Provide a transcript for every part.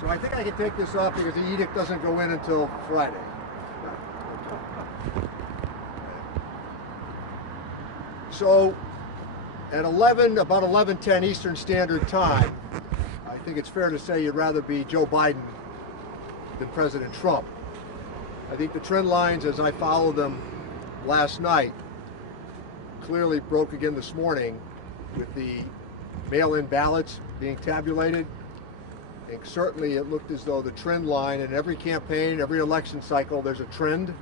So I think I can take this off because the edict doesn't go in until Friday. So at about 11:10 Eastern Standard Time, I think it's fair to say you'd rather be Joe Biden than President Trump. I think the trend lines, as I followed them last night, clearly broke again this morning with the mail-in ballots being tabulated. And certainly it looked as though the trend line in every campaign, every election cycle, there's a trend.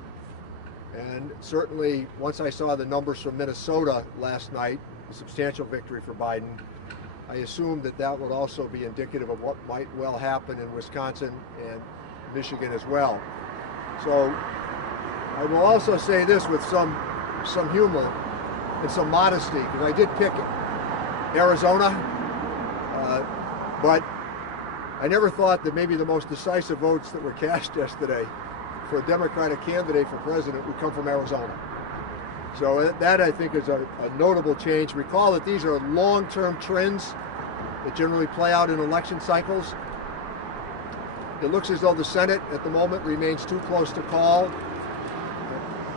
And certainly once I saw the numbers from Minnesota last night, a substantial victory for Biden, I assumed that that would also be indicative of what might well happen in Wisconsin and Michigan as well. So I will also say this with some humor and some modesty, because I did pick Arizona, but I never thought that maybe the most decisive votes that were cast yesterday for a Democratic candidate for president would come from Arizona. So that I think is a notable change. Recall that these are long-term trends that generally play out in election cycles. It looks as though the Senate at the moment remains too close to call.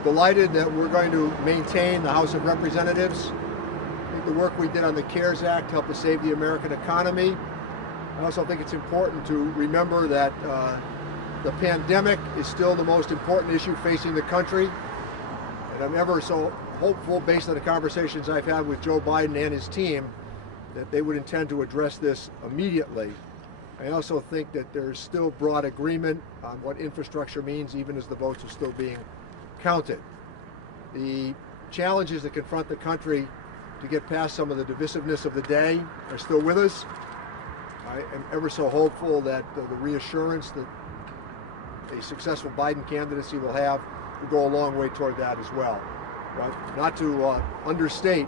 Delighted that we're going to maintain the House of Representatives. I think the work we did on the CARES Act helped to save the American economy. I also think it's important to remember that the pandemic is still the most important issue facing the country. And I'm ever so hopeful, based on the conversations I've had with Joe Biden and his team, that they would intend to address this immediately. I also think that there's still broad agreement on what infrastructure means, even as the votes are still being counted. The challenges that confront the country to get past some of the divisiveness of the day are still with us. I am ever so hopeful that the reassurance that a successful Biden candidacy will have will go a long way toward that as well. But not to understate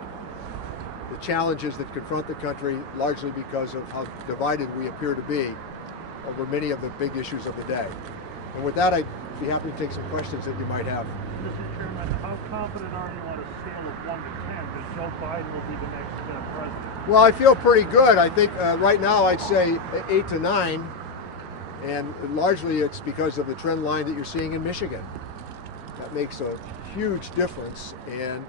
the challenges that confront the country, largely because of how divided we appear to be over many of the big issues of the day. And with that, I'd be happy to take some questions that you might have. Mr. Chairman, how confident are you on a scale of 1 to 10 that Joe Biden will be the next president? Well, I feel pretty good. I think right now I'd say 8 to 9, and largely it's because of the trend line that you're seeing in Michigan. That makes a huge difference, and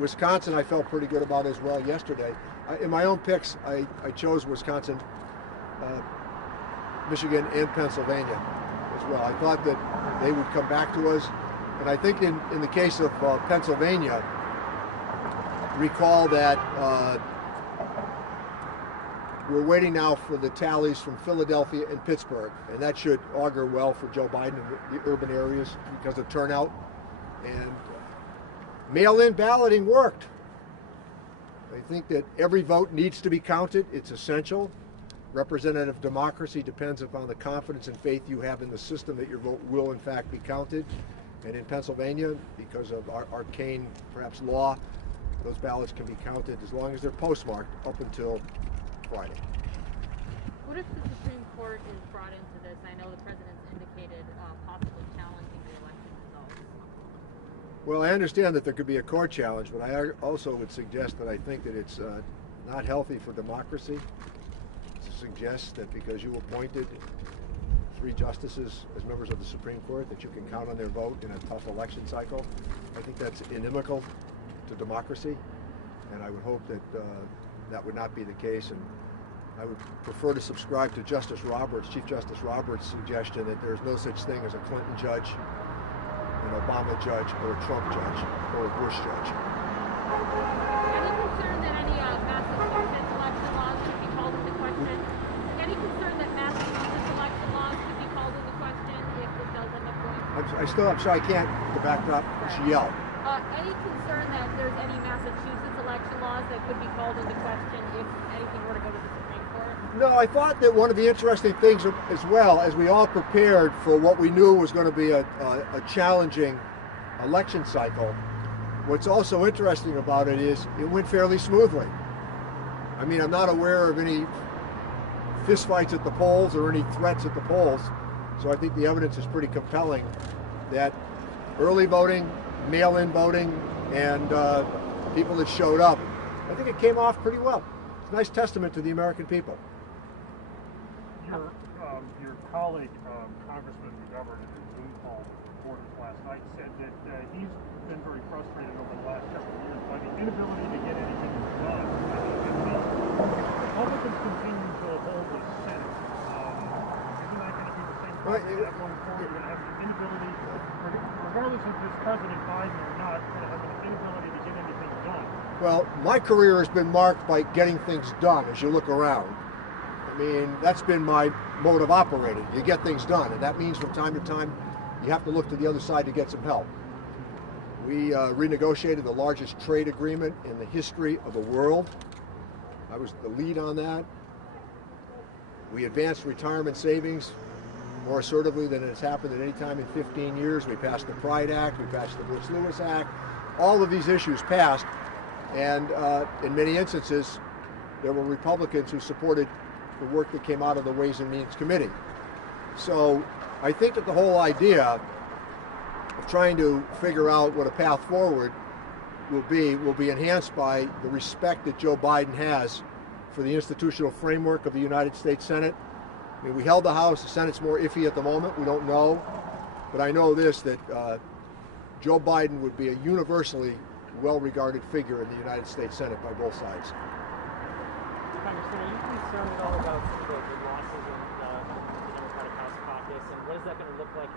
Wisconsin I felt pretty good about as well yesterday. In my own picks, I chose Wisconsin, Michigan, and Pennsylvania as well. I thought that they would come back to us, and I think in the case of Pennsylvania, recall that we're waiting now for the tallies from Philadelphia and Pittsburgh, and that should augur well for Joe Biden in the urban areas because of turnout. And mail-in balloting worked. I think that every vote needs to be counted. It's essential. Representative democracy depends upon the confidence and faith you have in the system that your vote will in fact be counted. And in Pennsylvania, because of our arcane, perhaps, law, those ballots can be counted as long as they're postmarked up until Friday. What if the Supreme Court is brought into this? I know the President's indicated possibly challenging the election results. Well, I understand that there could be a court challenge, but I also would suggest that I think that it's not healthy for democracy to suggest that because you appointed 3 justices as members of the Supreme Court that you can count on their vote in a tough election cycle. I think that's inimical to democracy, and I would hope that that would not be the case. And I would prefer to subscribe to Justice Roberts, Chief Justice Roberts' suggestion that there's no such thing as a Clinton judge, an Obama judge, or a Trump judge, or a Bush judge. Any concern that any Massachusetts election laws could be called into question? Any concern that Massachusetts election laws could be called into question if this does end up going? I'm sorry, I can't go back up. She yelled. Any concern that there's any Massachusetts election laws that could be called into question if anything were to go to the Supreme Court? No, I thought that one of the interesting things as well, as we all prepared for what we knew was going to be a challenging election cycle, what's also interesting about it is it went fairly smoothly. I mean, I'm not aware of any fistfights at the polls or any threats at the polls, so I think the evidence is pretty compelling that early voting, mail-in voting, and people that showed up, I think it came off pretty well. It's a nice testament to the American people. Your colleague, Congressman McGovern, in a Zoom call with reporters last night, said that he's been very frustrated over the last several years by the inability to get anything done. Republicans continue to hold the Senate. Isn't that going to be the same problem going forward? You're going to have the inability, regardless of this President Biden or not, you're going to have an inability to get anything done. Well, my career has been marked by getting things done as you look around. I mean, that's been my mode of operating. You get things done, and that means from time to time you have to look to the other side to get some help. We renegotiated the largest trade agreement in the history of the world. I was the lead on that. We advanced retirement savings more assertively than has happened at any time in 15 years. We passed the Pride Act, we passed the Bush-Lewis Act. All of these issues passed, and in many instances, there were Republicans who supported the work that came out of the Ways and Means Committee. So I think that the whole idea of trying to figure out what a path forward will be enhanced by the respect that Joe Biden has for the institutional framework of the United States Senate. I mean, we held the House. The Senate's more iffy at the moment. We don't know. But I know this, that Joe Biden would be a universally well-regarded figure in the United States Senate by both sides. Congressman, are you concerned at all about some of the losses in the Democratic House caucus, and what is that going to look like?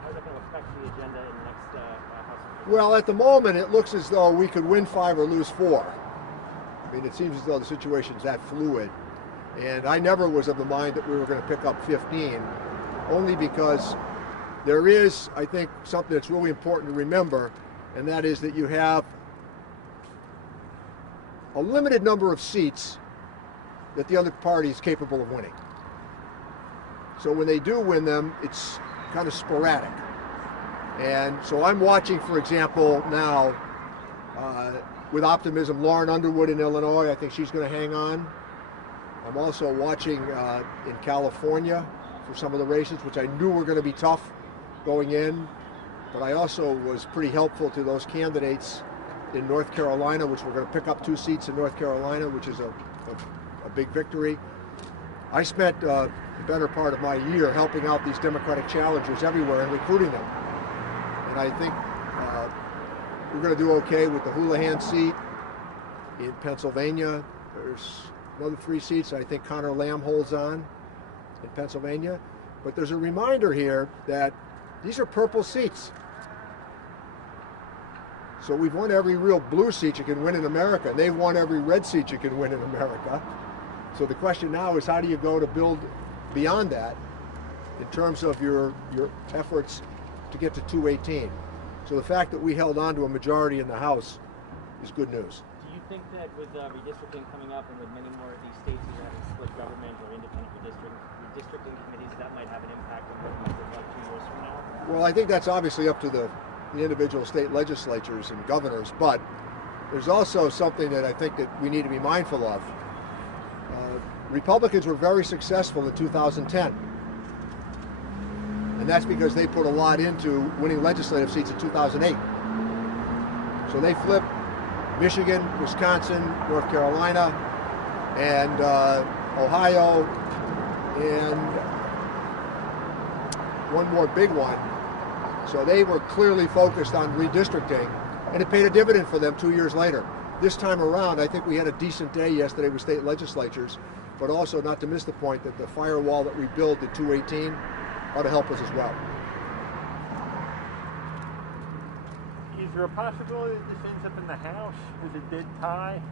How is that going to affect the agenda in the next House? Well, at the moment, it looks as though we could win 5 or lose 4. I mean, it seems as though the situation's that fluid. And I never was of the mind that we were going to pick up 15, only because there is, I think, something that's really important to remember, and that is that you have a limited number of seats that the other party is capable of winning. So when they do win them, it's kind of sporadic. And so I'm watching, for example, now with optimism, Lauren Underwood in Illinois. I think she's going to hang on. I'm also watching in California for some of the races, which I knew were going to be tough going in. But I also was pretty helpful to those candidates in North Carolina, which we're going to pick up 2 seats in North Carolina, which is a big victory. I spent the better part of my year helping out these Democratic challengers everywhere and recruiting them. And I think we're going to do okay with the Houlihan seat in Pennsylvania. There's another 3 seats I think Connor Lamb holds on in Pennsylvania. But there's a reminder here that these are purple seats. So we've won every real blue seat you can win in America, and they've won every red seat you can win in America. So the question now is, how do you go to build beyond that in terms of your efforts to get to 218? So the fact that we held on to a majority in the House is good news. Do you think that with redistricting coming up and with many more of these states who have split government or independent redistricting committees, that might have an impact on what it might look like 2 years from now? Well, I think that's obviously up to the individual state legislatures and governors, but there's also something that I think that we need to be mindful of. Republicans were very successful in 2010, and that's because they put a lot into winning legislative seats in 2008. So they flipped Michigan, Wisconsin, North Carolina, and Ohio, and one more big one. So they were clearly focused on redistricting, and it paid a dividend for them 2 years later. This time around, I think we had a decent day yesterday with state legislatures, but also not to miss the point that the firewall that we built at 218 ought to help us as well. Is there a possibility that this ends up in the House with a dead tie?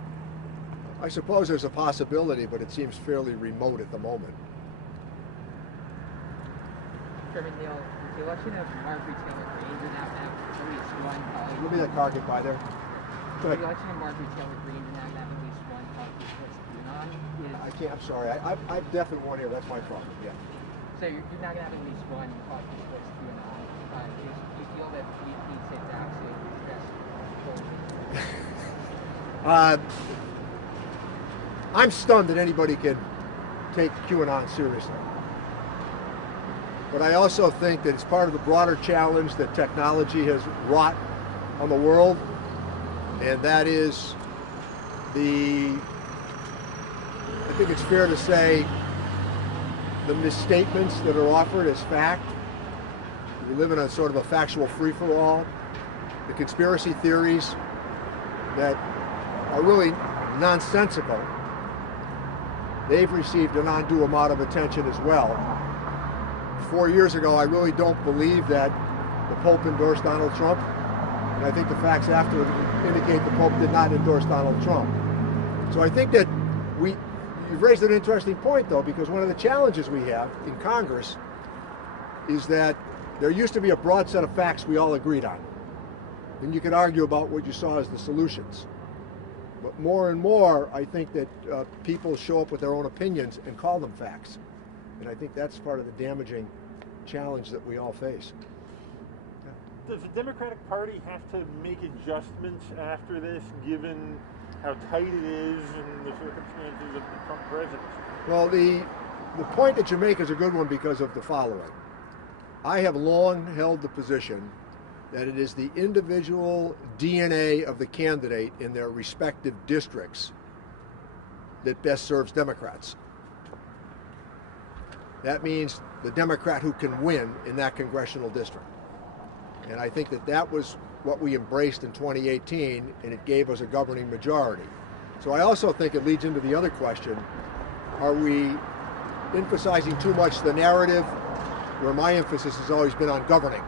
I suppose there's a possibility, but it seems fairly remote at the moment. Chairman Neal, with the election of Marjorie Taylor Greene, you're now going to have at least one colleague. Let me that car get by there. Go The ahead. election of Marjorie Taylor Greene, you're now going to have at least one colleague who supports QAnon. I can't, I'm sorry. I'm deaf in one ear. That's my problem. Yeah. So you're now going to have at least one colleague who supports QAnon. Do you feel that we need to actually address I'm stunned that anybody can take QAnon seriously. But I also think that it's part of the broader challenge that technology has wrought on the world, and that is I think it's fair to say, the misstatements that are offered as fact. We live in a sort of a factual free-for-all. The conspiracy theories that are really nonsensical, they've received an undue amount of attention as well. 4 years ago, I really don't believe that the Pope endorsed Donald Trump, and I think the facts after indicate the Pope did not endorse Donald Trump. So I think that you've raised an interesting point, though, because one of the challenges we have in Congress is that there used to be a broad set of facts we all agreed on. And you could argue about what you saw as the solutions. But more and more, I think that people show up with their own opinions and call them facts. And I think that's part of the damaging challenge that we all face. Does the Democratic Party have to make adjustments after this, given how tight it is and the circumstances of the Trump presidency? Well, the point that you make is a good one because of the following. I have long held the position that it is the individual DNA of the candidate in their respective districts that best serves Democrats. That means the Democrat who can win in that congressional district. And I think that was what we embraced in 2018, and it gave us a governing majority. So I also think it leads into the other question: are we emphasizing too much the narrative, where my emphasis has always been on governing?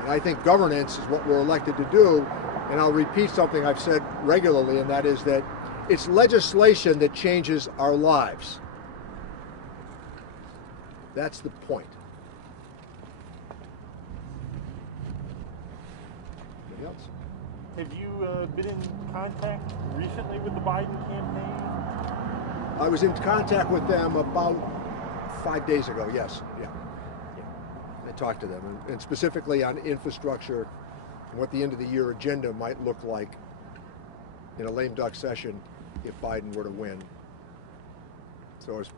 And I think governance is what we're elected to do, and I'll repeat something I've said regularly, and that is that it's legislation that changes our lives. That's the point. Anything else? Have you been in contact recently with the Biden campaign? I was in contact with them about 5 days ago, yes. Yeah. I talked to them, and specifically on infrastructure and what the end of the year agenda might look like in a lame duck session if Biden were to win. So as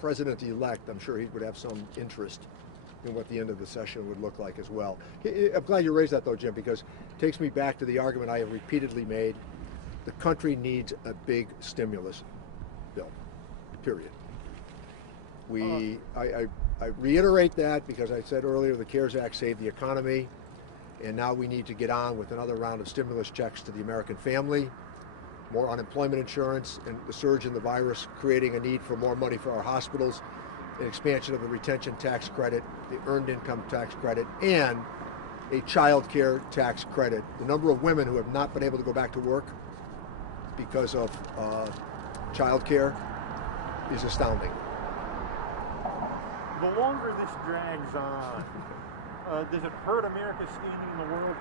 president-elect, I'm sure he would have some interest in what the end of the session would look like as well. I'm glad you raised that, though, Jim, because it takes me back to the argument I have repeatedly made. The country needs a big stimulus bill, period. I reiterate that because I said earlier the CARES Act saved the economy, and now we need to get on with another round of stimulus checks to the American family, more unemployment insurance, and the surge in the virus creating a need for more money for our hospitals, an expansion of the retention tax credit, the earned income tax credit, and a child care tax credit. The number of women who have not been able to go back to work because of child care is astounding. The longer this drags on, does it hurt America's standing in the world?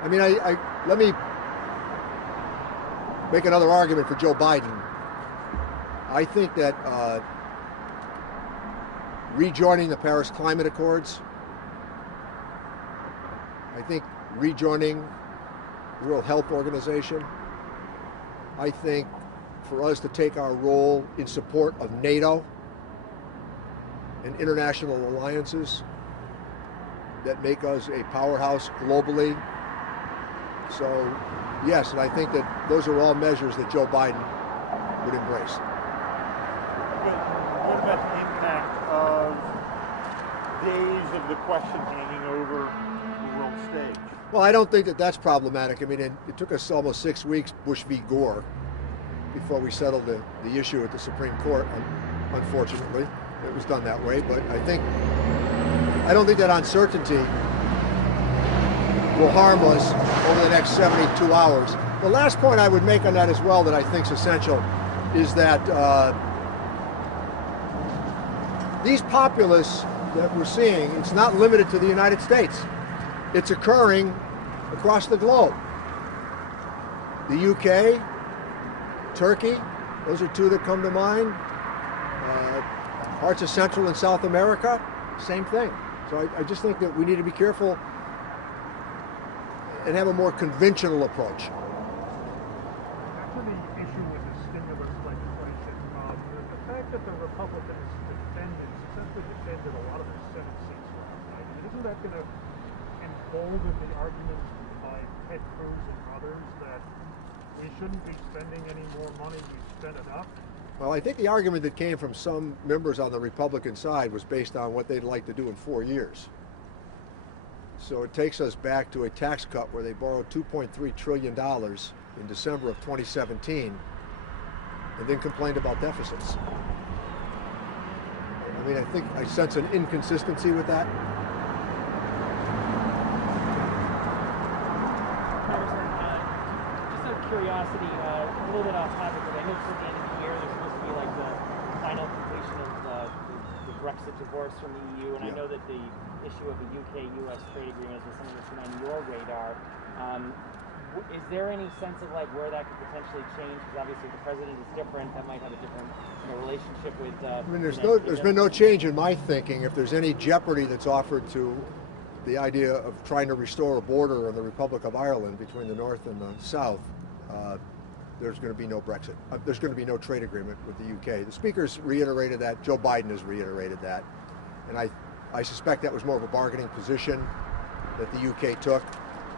I mean, let me make another argument for Joe Biden. I think that rejoining the Paris Climate Accords, I think rejoining the World Health Organization, I think for us to take our role in support of NATO and international alliances that make us a powerhouse globally. So, yes, and I think that those are all measures that Joe Biden would embrace. But what about the impact of days of the question hanging over the world stage? Well, I don't think that that's problematic. I mean, it took us almost 6 weeks, Bush v. Gore, before we settled the issue at the Supreme Court, unfortunately. It was done that way, but I don't think that uncertainty will harm us over the next 72 hours. The last point I would make on that as well that I think is essential is that these populists that we're seeing, it's not limited to the United States. It's occurring across the globe. The UK, Turkey, those are two that come to mind. Parts of Central and South America, same thing. So I just think that we need to be careful and have a more conventional approach. Back to the issue with the stimulus legislation, the fact that the Republicans successfully defended a lot of the Senate seats last night, isn't that going to embolden the arguments by Ted Cruz and others that we shouldn't be spending any more money, we've spent enough? Well, I think the argument that came from some members on the Republican side was based on what they'd like to do in 4 years. So it takes us back to a tax cut where they borrowed $2.3 trillion in December of 2017 and then complained about deficits. I mean, I think I sense an inconsistency with that. Congressman, just out of curiosity, a little bit off topic, but I know toward the end of the year there's supposed to be like the final completion of the Brexit divorce from the EU, and I know that the issue of the UK-US trade agreement is something that's been on your radar. Is there any sense of like where that could potentially change? Because obviously the president is different. That might have a different relationship with. I mean, there's been no change in my thinking. If there's any jeopardy that's offered to the idea of trying to restore a border in the Republic of Ireland between the North and the South, there's going to be no Brexit. There's going to be no trade agreement with the UK. The Speaker's reiterated that. Joe Biden has reiterated that. And I suspect that was more of a bargaining position that the UK took.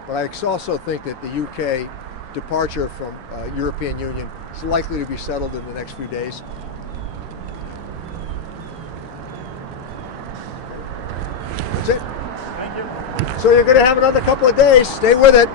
But I also think that the UK departure from European Union is likely to be settled in the next few days. That's it. Thank you. So you're going to have another couple of days. Stay with it.